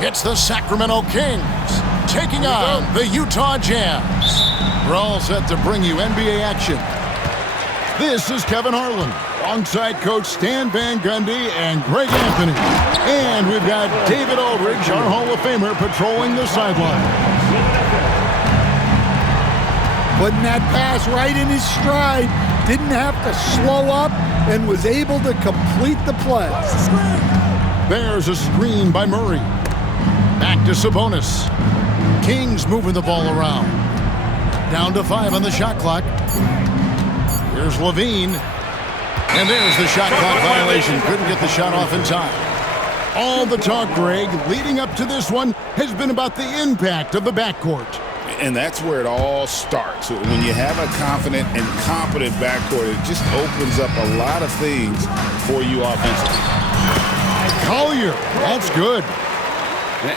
It's the Sacramento Kings taking on the Utah Jazz. We're all set to bring you NBA action. This is Kevin Harlan, alongside Coach Stan Van Gundy and Greg Anthony. And we've got David Aldridge, our Hall of Famer, patrolling the sideline. Putting that pass right in his stride. Didn't have to slow up and was able to complete the play. There's a screen by Murray. Back to Sabonis. Kings moving the ball around. Down to 5 on the shot clock. Here's Levine. And there's the shot clock violation. Couldn't get the shot off in time. All the talk, Greg, leading up to this one has been about the impact of the backcourt. And that's where it all starts. When you have a confident and competent backcourt, it just opens up a lot of things for you offensively. Collier, that's good.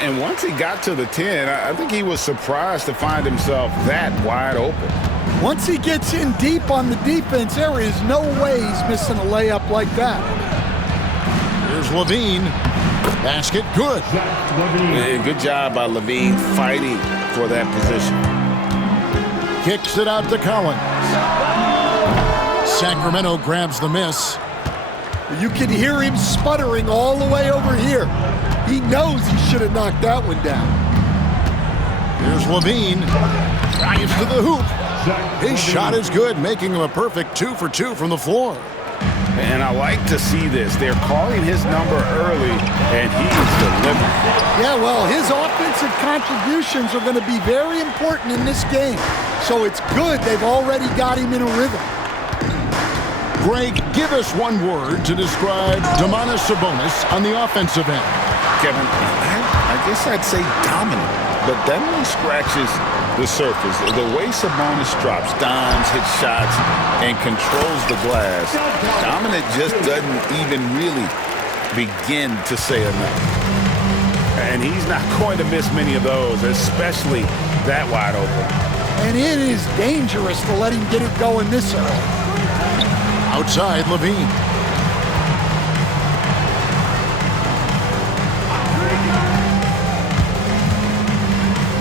And once he got to the 10, I think he was surprised to find himself that wide open. Once he gets in deep on the defense, there is no way he's missing a layup like that. Here's Levine. Basket good. And good job by Levine fighting for that position. Kicks it out to Collins. Sacramento grabs the miss. You can hear him sputtering all the way over here. He knows he should have knocked that one down. Here's Levine. Drives to the hoop. His shot is good, making him a perfect 2 for 2 from the floor. And I like to see this. They're calling his number early, and he's delivering. Yeah, well, his offensive contributions are going to be very important in this game. So it's good they've already got him in a rhythm. Greg, give us one word to describe Domantas Sabonis on the offensive end. Kevin, I guess I'd say dominant, but that only scratches the surface. The way Sabonis drops dimes, hits shots, and controls the glass, dominant just doesn't even really begin to say enough. And he's not going to miss many of those, especially that wide open. And it is dangerous to let him get it going this early. Outside, Levine.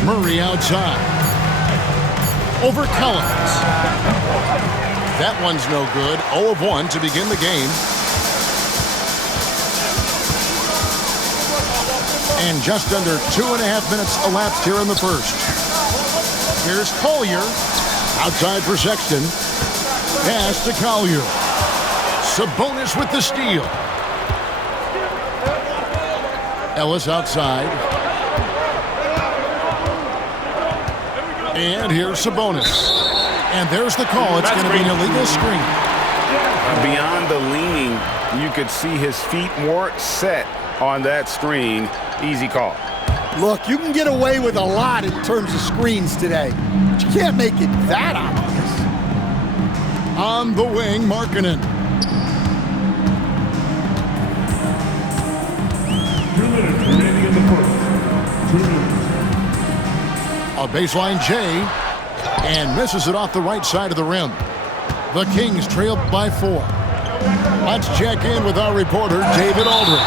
Murray outside. Over Collins. That one's no good. 0 of 1 to begin the game. And just under 2.5 minutes elapsed here in the first. Here's Collier. Outside for Sexton. Pass to Collier. Sabonis with the steal. Ellis outside. And here's Sabonis. And there's the call. It's going to be an illegal screen. Beyond the leaning, you could see his feet more set on that screen. Easy call. Look, you can get away with a lot in terms of screens today, but you can't make it that obvious. On the wing, Markkanen. 2 minutes remaining in the first. 2 minutes. A baseline J, and misses it off the right side of the rim. The Kings trail by 4. Let's check in with our reporter, David Aldridge.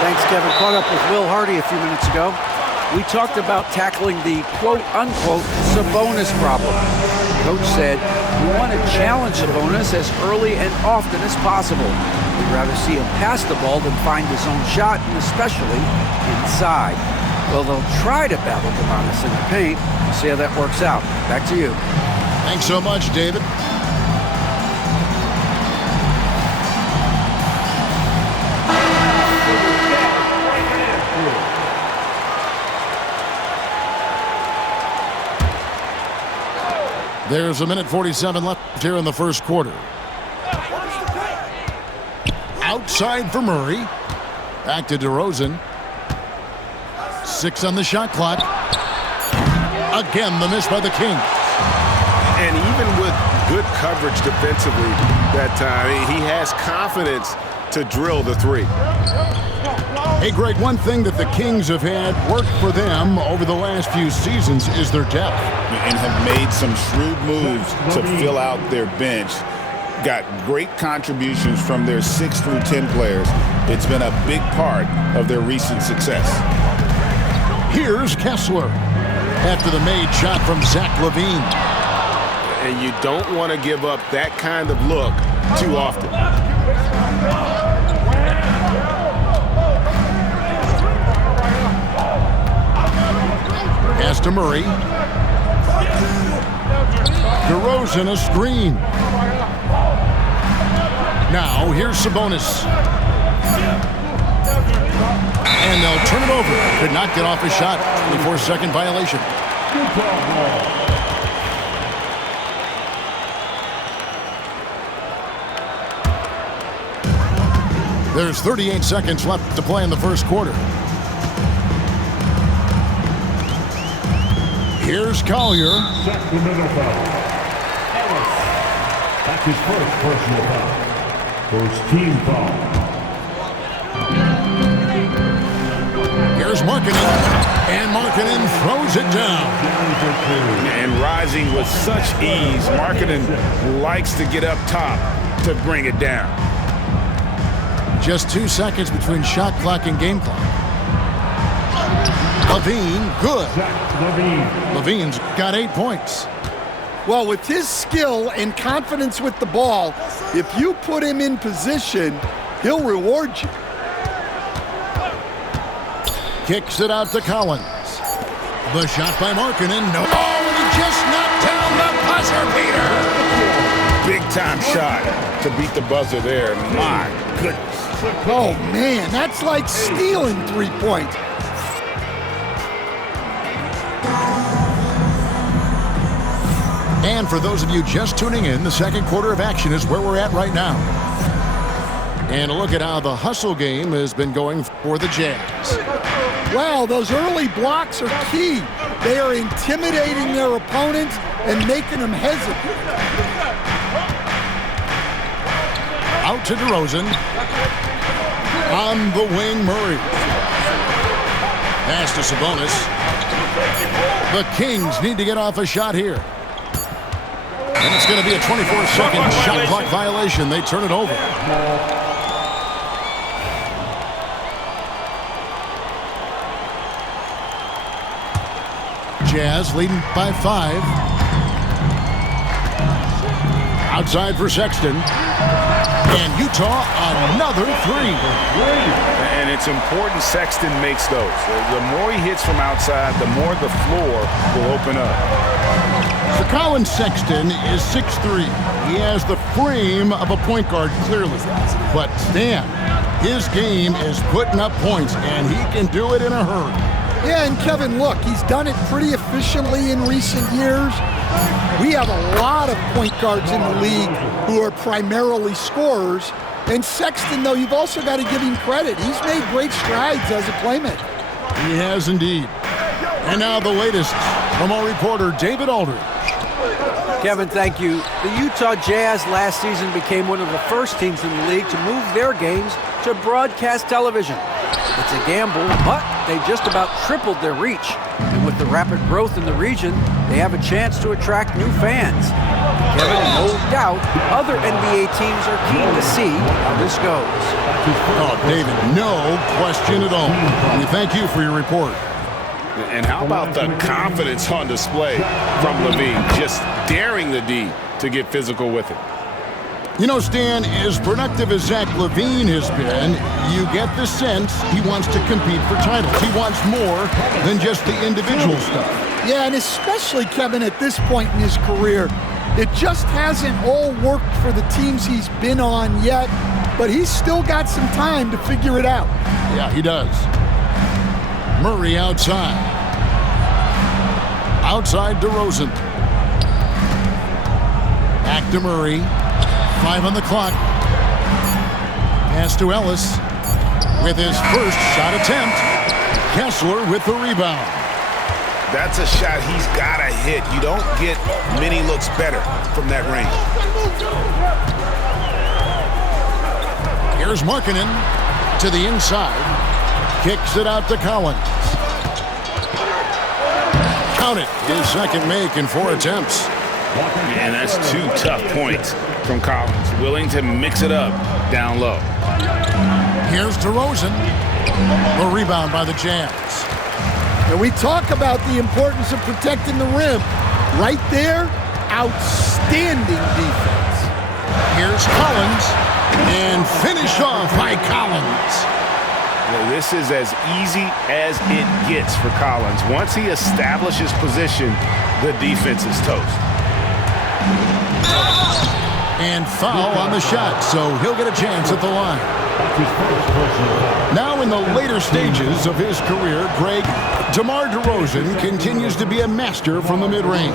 Thanks, Kevin. Caught up with Will Hardy a few minutes ago. We talked about tackling the quote-unquote Sabonis problem. Coach said, we want to challenge Sabonis as early and often as possible. We'd rather see him pass the ball than find his own shot, and especially inside. Well, they'll try to battle Domantas in the paint. We'll see how that works out. Back to you. Thanks so much, David. There's 1:47 left here in the first quarter. Outside for Murray. Back to DeRozan. 6 on the shot clock. Again, the miss by the Kings. And even with good coverage defensively that time, he has confidence to drill the 3. Hey, Greg, one thing that the Kings have had work for them over the last few seasons is their depth. And have made some shrewd moves to fill out their bench. got great contributions from their 6 through 10 players. It's been a big part of their recent success. Here's Kessler after the made shot from Zach LaVine. And you don't want to give up that kind of look too often. Pass to Murray. DeRozan a screen. Now here's Sabonis. And they'll turn it over. Could not get off a shot. 24-second violation. There's 38 seconds left to play in the first quarter. Here's Collier. Sacramento foul. Ellis. That's his first personal foul. First team foul. Here's Markkanen. And Markkanen throws it down. And rising with such ease, Markkanen likes to get up top to bring it down. Just 2 seconds between shot clock and game clock. LaVine, good. LaVine's got 8 points. Well, with his skill and confidence with the ball, if you put him in position, he'll reward you. Kicks it out to Collins. The shot by Markkanen. No. Oh, and he just knocked down the buzzer beater. Big time shot to beat the buzzer there. My goodness. Oh, man, that's like stealing 3 points. And for those of you just tuning in, the second quarter of action is where we're at right now. And a look at how the hustle game has been going for the Jazz. Wow, those early blocks are key. They are intimidating their opponents and making them hesitate. Out to DeRozan. On the wing, Murray. Pass to Sabonis. The Kings need to get off a shot here. And it's going to be a 24-second shot clock violation. They turn it over. Jazz leading by 5. Outside for Sexton. And Utah, another 3. And it's important Sexton makes those. The more he hits from outside, the more the floor will open up. So Colin Sexton is 6'3". He has the frame of a point guard, clearly. But Stan, his game is putting up points, and he can do it in a hurry. Yeah, and Kevin, look, he's done it pretty efficiently in recent years. We have a lot of point guards in the league who are primarily scorers. And Sexton, though, you've also got to give him credit. He's made great strides as a playmaker. He has indeed. And now the latest from our reporter, David Aldridge. Kevin, thank you. The Utah Jazz last season became one of the first teams in the league to move their games to broadcast television. It's a gamble, but they just about tripled their reach. And with the rapid growth in the region, they have a chance to attract new fans. Kevin, no doubt, other NBA teams are keen to see how this goes. Oh, David, no question at all. We thank you for your report. And how about the confidence on display from LaVine, just daring the D to get physical with it. You know, Stan, as productive as Zach LaVine has been, you get the sense he wants to compete for titles. He wants more than just the individual stuff. Yeah, and especially, Kevin, at this point in his career, it just hasn't all worked for the teams he's been on yet, but he's still got some time to figure it out. Yeah, he does. Murray outside. Outside DeRozan. Back to Murray. 5 on the clock. Pass to Ellis with his first shot attempt. Kessler with the rebound. That's a shot he's got to hit. You don't get many looks better from that range. Here's Markkanen to the inside. Kicks it out to Collins. Count it. His second make in 4 attempts. And that's 2 tough points. from Collins, willing to mix it up down low. Here's DeRozan. The rebound by the Jazz. And we talk about the importance of protecting the rim. Right there, outstanding defense. Here's Collins. And finished off by Collins. Well, this is as easy as it gets for Collins. Once he establishes position, the defense is toast. And foul on the shot, so he'll get a chance at the line. Now in the later stages of his career, Greg, DeMar DeRozan continues to be a master from the mid-range.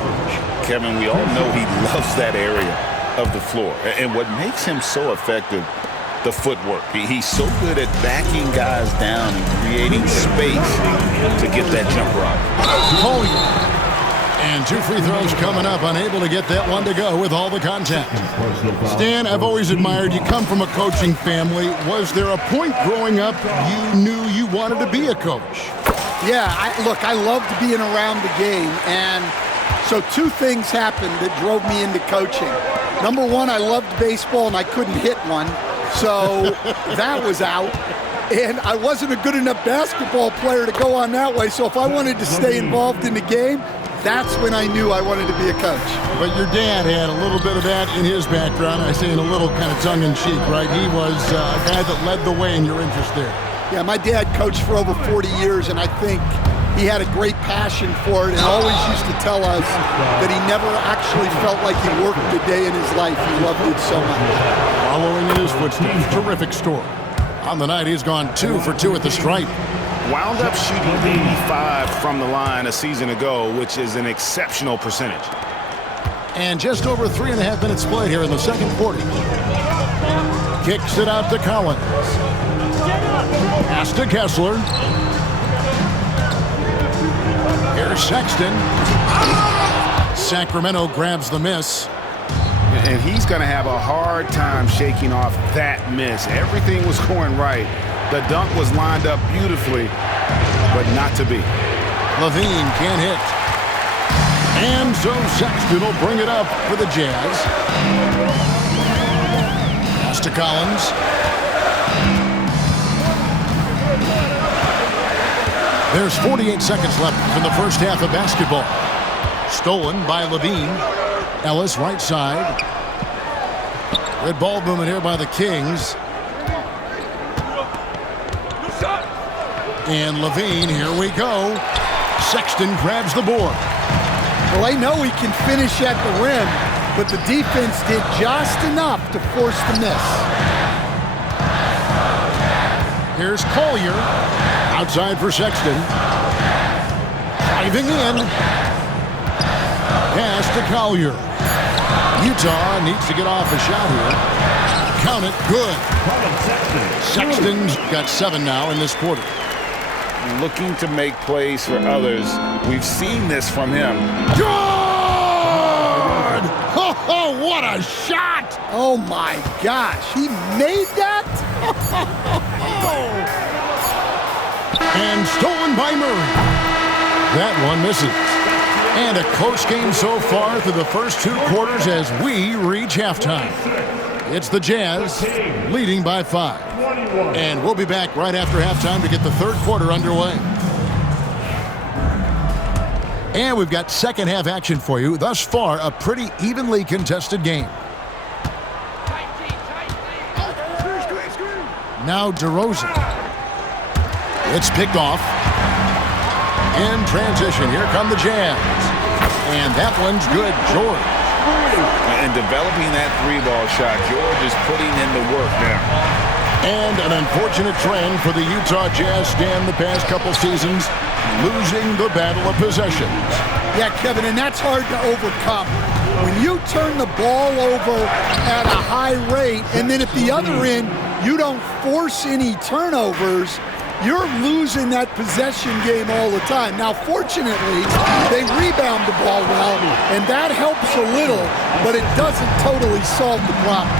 Kevin, we all know he loves that area of the floor. And what makes him so effective, the footwork. He's so good at backing guys down and creating space to get that jumper off. Collier. And 2 free throws coming up, unable to get that one to go with all the contact. Stan, I've always admired you. Come from a coaching family. Was there a point growing up you knew you wanted to be a coach? Yeah, I loved being around the game. And so 2 things happened that drove me into coaching. Number 1, I loved baseball and I couldn't hit one. So that was out. And I wasn't a good enough basketball player to go on that way. So if I wanted to stay involved in the game, that's when I knew I wanted to be a coach. But your dad had a little bit of that in his background. I say in a little kind of tongue-in-cheek, right? He was a guy that led the way in your interest there. Yeah, my dad coached for over 40 years, and I think he had a great passion for it and always used to tell us that he never actually felt like he worked a day in his life. He loved it so much. Following in his footsteps, terrific story. On the night, he's gone 2 for 2 at the stripe. Wound up shooting 85 from the line a season ago, which is an exceptional percentage. And just over 3.5 minutes played here in the second quarter. Kicks it out to Collins. Pass to Kessler. Here's Sexton. Sacramento grabs the miss. And he's going to have a hard time shaking off that miss. Everything was going right. The dunk was lined up beautifully, but not to be. Levine can't hit. And so Sexton will bring it up for the Jazz. Pass to Collins. There's 48 seconds left in the first half of basketball. Stolen by Levine. Ellis right side. Red ball movement here by the Kings. And Levine, here we go. Sexton grabs the board. Well, I know he can finish at the rim, but the defense did just enough to force the miss. Here's Collier. Outside for Sexton. Driving in. Pass to Collier. Utah needs to get off a shot here. Count it. Good. Sexton's got 7 now in this quarter. Looking to make plays for others. We've seen this from him. Good! Oh, what a shot! Oh, my gosh. He made that? And stolen by Murray. That one misses. And a close game so far through the first 2 quarters as we reach halftime. It's the Jazz leading by 5. And we'll be back right after halftime to get the third quarter underway. And we've got second half action for you. Thus far, a pretty evenly contested game. Now DeRozan. It's picked off. In transition, here come the Jazz. And that one's good. George. And developing that 3-ball shot, George is putting in the work now. And an unfortunate trend for the Utah Jazz stand the past couple seasons, losing the battle of possessions. Yeah, Kevin, and that's hard to overcome. When you turn the ball over at a high rate, and then at the other end, you don't force any turnovers, you're losing that possession game all the time. Now, fortunately, they rebound the ball well, and that helps a little, but it doesn't totally solve the problem.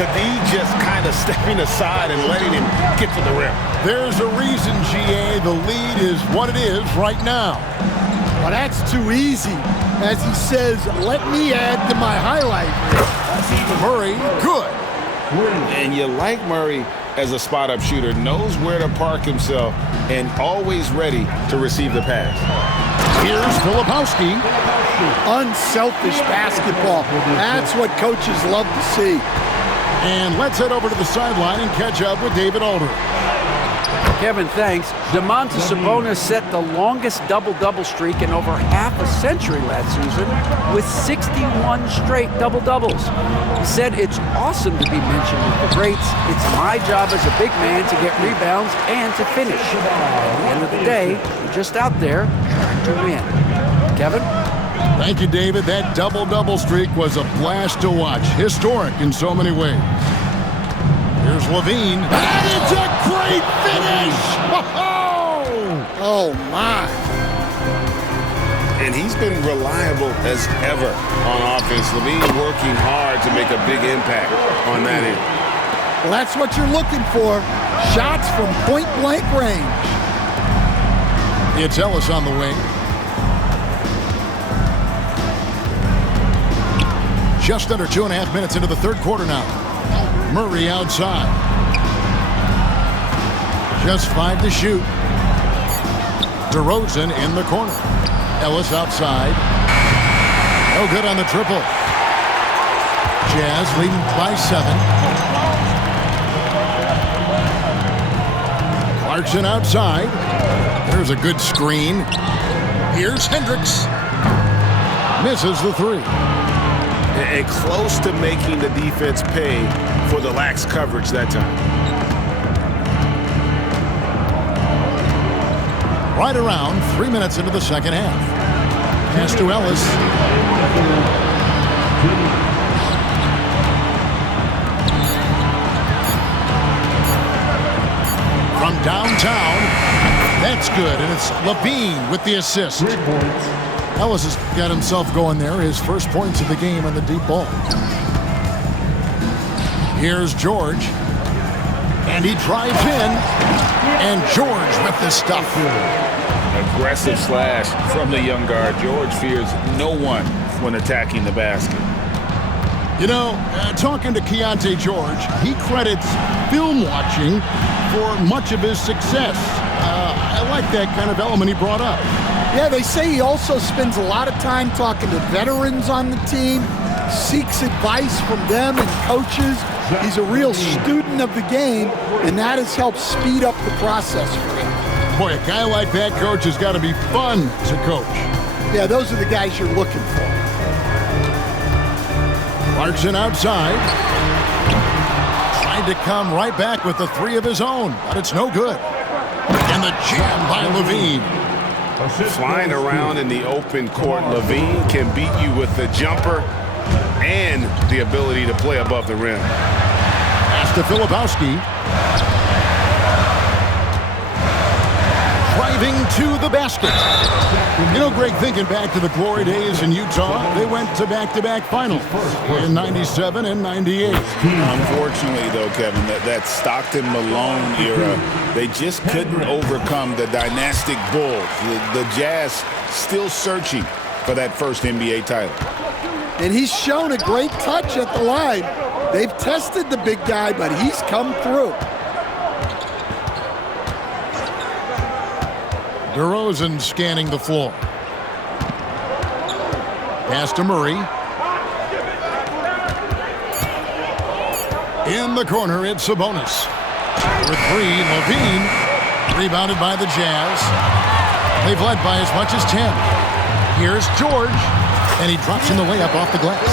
The D just kind of stepping aside and letting him get to the rim. There's a reason, GA, the lead is what it is right now. Well, that's too easy. As he says, let me add to my highlight reel. Murray, good. And you like Murray as a spot-up shooter, knows where to park himself, and always ready to receive the pass. Here's Filipowski. Unselfish basketball. That's what coaches love to see. And let's head over to the sideline and catch up with David Aldridge. Kevin, thanks. Domantas Sabonis set the longest double-double streak in over half a century last season with 61 straight double-doubles. He said, "It's awesome to be mentioned with the greats. It's my job as a big man to get rebounds and to finish. At the end of the day, we're just out there trying to win." Kevin? Thank you, David. That double-double streak was a blast to watch. Historic in so many ways. Here's Levine. And it's a great finish! Oh, my. And he's been reliable as ever on offense. Levine working hard to make a big impact on that end. Well, that's what you're looking for. Shots from point-blank range. It's Ellis on the wing. Just under 2.5 minutes into the third quarter now. Murray outside. Just 5 to shoot. DeRozan in the corner. Ellis outside. No good on the triple. Jazz leading by 7. Clarkson outside. There's a good screen. Here's Hendricks. Misses the 3. And close to making the defense pay for the lax coverage that time. Right around 3 minutes into the second half. Pass to Ellis. From downtown. That's good, and it's Levine with the assist. Ellis has got himself going there. His first points of the game on the deep ball. Here's George. And he drives in. And George with the stuff. Aggressive slash from the young guard. George fears no one when attacking the basket. You know, talking to Keontae George, he credits film watching for much of his success. I like that kind of element he brought up. Yeah, they say he also spends a lot of time talking to veterans on the team, seeks advice from them and coaches. He's a real student of the game, and that has helped speed up the process for him. Boy, a guy like that, coach, has got to be fun to coach. Yeah, those are the guys you're looking for. Clarkson outside. Tried to come right back with the 3 of his own, but it's no good. And the jam by Levine. Flying around in the open court, Levine can beat you with the jumper and the ability to play above the rim. Pass to Filipowski. Driving to the basket. You know, Greg, thinking back to the glory days in Utah, they went to back-to-back finals in 97 and 98. Unfortunately, though, Kevin, that Stockton-Malone era, they just couldn't overcome the dynastic Bulls. The Jazz still searching for that first NBA title. And he's shown a great touch at the line. They've tested the big guy, but he's come through. DeRozan scanning the floor. Pass to Murray. In the corner, it's Sabonis. For 3, Levine. Rebounded by the Jazz. They've led by as much as 10. Here's George. And he drops in the layup off the glass.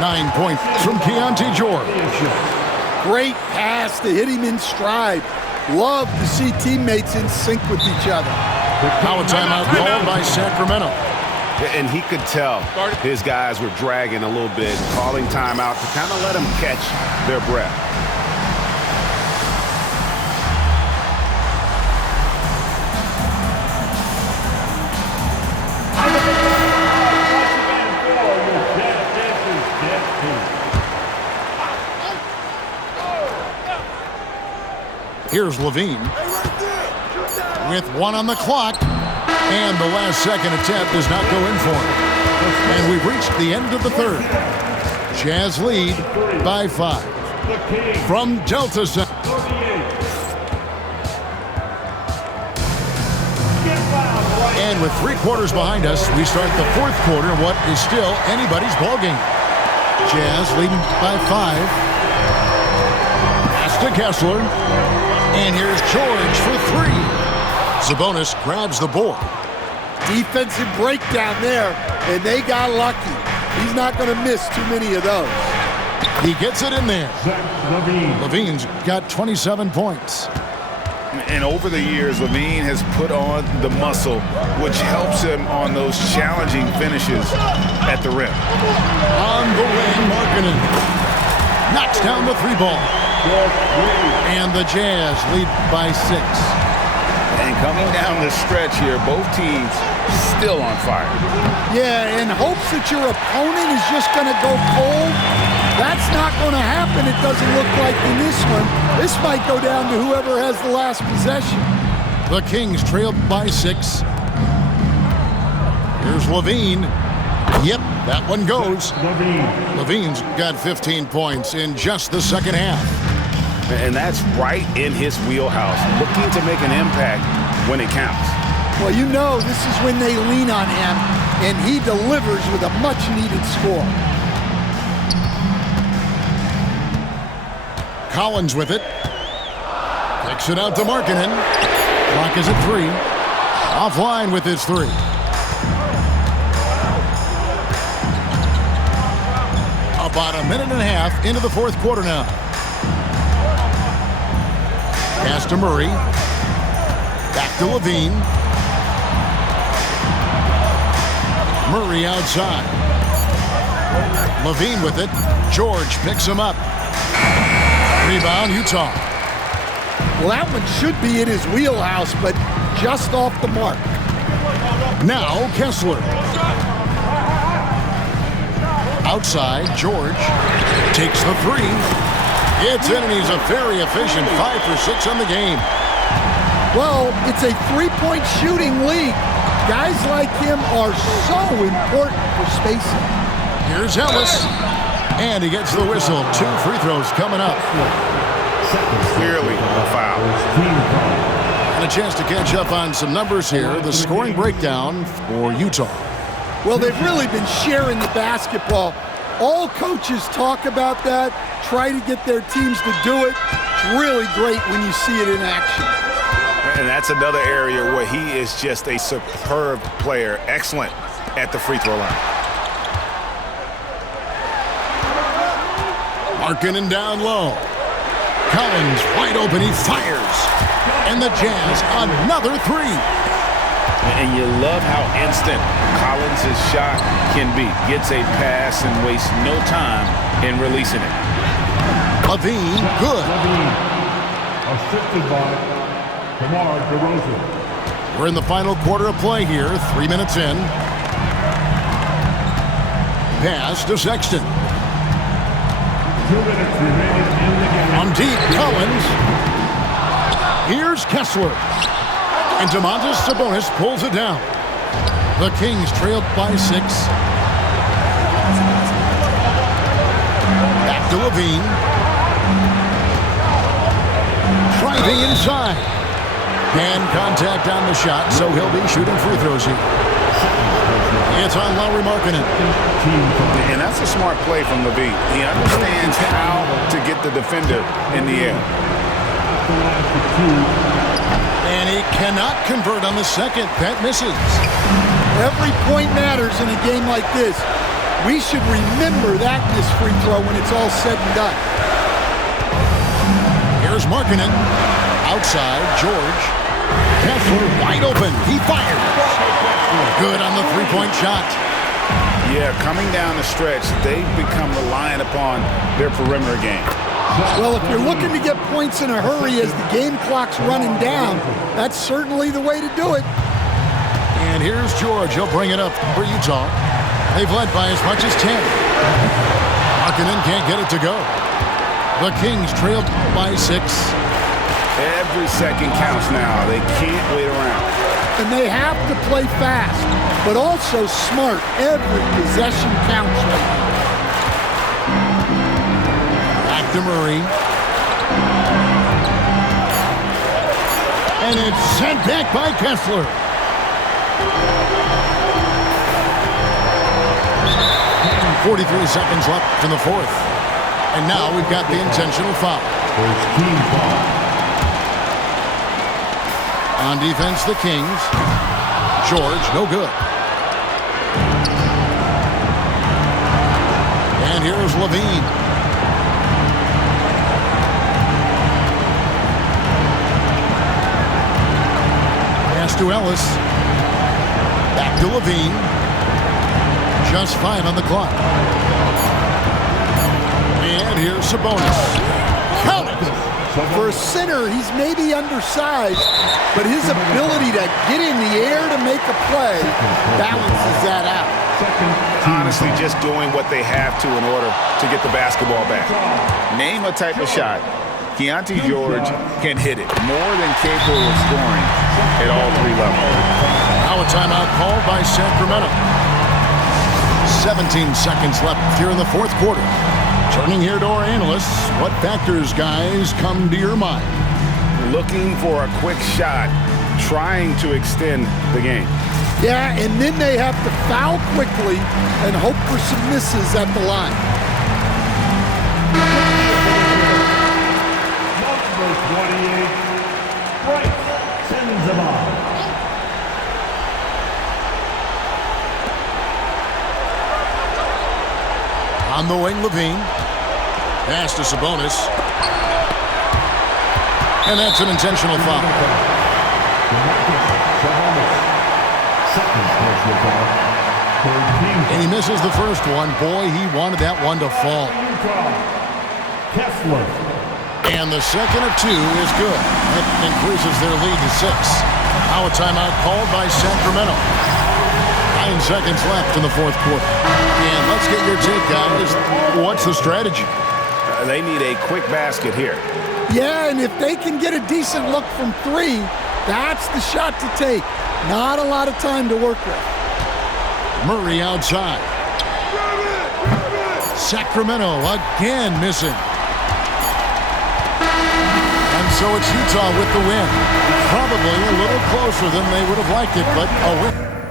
9 points from Keontae George. Great pass to hit him in stride. Love to see teammates in sync with each other. Now a timeout called by Sacramento. And he could tell his guys were dragging a little bit, calling timeout to kind of let them catch their breath. Here's Levine with 1 on the clock, and the last second attempt does not go in for him. And we've reached the end of the third. Jazz lead by 5. From Delta Center. And with 3 quarters behind us, we start the 4th quarter in what is still anybody's ballgame. Jazz leading by 5. Pass to Kessler. And here's George for 3. Sabonis grabs the board. Defensive breakdown there, and they got lucky. He's not going to miss too many of those. He gets it in there. Levine's got 27 points. And over the years, Levine has put on the muscle, which helps him on those challenging finishes at the rim. On the wing, Markkanen knocks down the 3 ball. And the Jazz lead by 6. And coming down the stretch here, both teams still on fire. Yeah, in hopes that your opponent is just going to go cold. That's not going to happen, it doesn't look like in this one. This might go down to whoever has the last possession. The Kings trail by 6. Here's Levine. Yep, that one goes. Levine's got 15 points in just the second half. And that's right in his wheelhouse, looking to make an impact when it counts. Well, you know this is when they lean on him, and he delivers with a much-needed score. Collins with it. Kicks it out to Markkanen. Clock is at 3. Offline with his 3. About a minute and a half into the 4th quarter now. Pass to Murray. Back to Levine. Murray outside. Levine with it. George picks him up. Rebound, Utah. Well, that one should be in his wheelhouse, but just off the mark. Now Kessler. Outside, George takes the 3. It's in, and he's a very efficient 5 for 6 on the game. Well, it's a 3-point shooting league. Guys like him are so important for spacing. Here's Ellis. And he gets the whistle. 2 free throws coming up. Clearly a foul. And a chance to catch up on some numbers here. The scoring breakdown for Utah. Well, they've really been sharing the basketball. All coaches talk about that, try to get their teams to do it. It's really great when you see it in action. And that's another area where he is just a superb player. Excellent at the free throw line. Markkanen down low. Collins wide open. He fires. And the Jazz another 3. And you love how instant Collins' shot can be. Gets a pass and wastes no time in releasing it. Levine, good. Assisted by DeMar DeRozan. We're in the final quarter of play here. 3 minutes in. Pass to Sexton. 2 minutes remaining in the game. On deep, Collins. Here's Kessler. And Domantas Sabonis pulls it down. The Kings trailed by 6. Back to Levine. Driving inside. And contact on the shot, so he'll be shooting free throws here. It's on Lauri Markkanen. And that's a smart play from Levine. He understands how to get the defender in the air. And he cannot convert on the second. That misses. Every point matters in a game like this. We should remember that missed free throw when it's all said and done. Here's Markkanen. Outside, George. Kessler wide open. He fires. Good on the three-point shot. Yeah, coming down the stretch, they've become reliant upon their perimeter game. Well, if you're looking to get points in a hurry as the game clock's running down, that's certainly the way to do it. And here's George. He'll bring it up for Utah. They've led by as much as 10. Markkanen can't get it to go. The Kings trailed by 6. Every second counts now. They can't wait around. And they have to play fast, but also smart. Every possession counts right now. to Murray. And it's sent back by Kessler. – 43 seconds left in the fourth. And now we've got the intentional foul. First team foul. On defense, the Kings. George, no good. And here's Levine. Pass to Ellis. Back to Levine. Just 5 on the clock. And here's Sabonis. Count it! For a center, he's maybe undersized, but his ability to get in the air to make a play balances that out. Honestly, just doing what they have to in order to get the basketball back. Name a type of shot Keontae George can hit it. More than capable of scoring at all 3 levels. Now a timeout called by Sacramento. 17 seconds left here in the fourth quarter. Turning here to our analysts, what factors, guys, come to your mind? Looking for a quick shot, trying to extend the game. Yeah, and then they have to foul quickly and hope for some misses at the line. Number 28, Bryce Sensabaugh. On the wing, Levine. Pass to Sabonis. And that's an intentional foul. And he misses the first one. Boy, he wanted that one to fall. Kessler. And the second of 2 is good. That increases their lead to 6. Now a timeout called by Sacramento. 9 seconds left in the fourth quarter. And let's get your take, guys. What's the strategy? They need a quick basket here. Yeah, and if they can get a decent look from 3, that's the shot to take. Not a lot of time to work with. Murray outside. Sacramento again missing. And so it's Utah with the win. Probably a little closer than they would have liked it, but a win.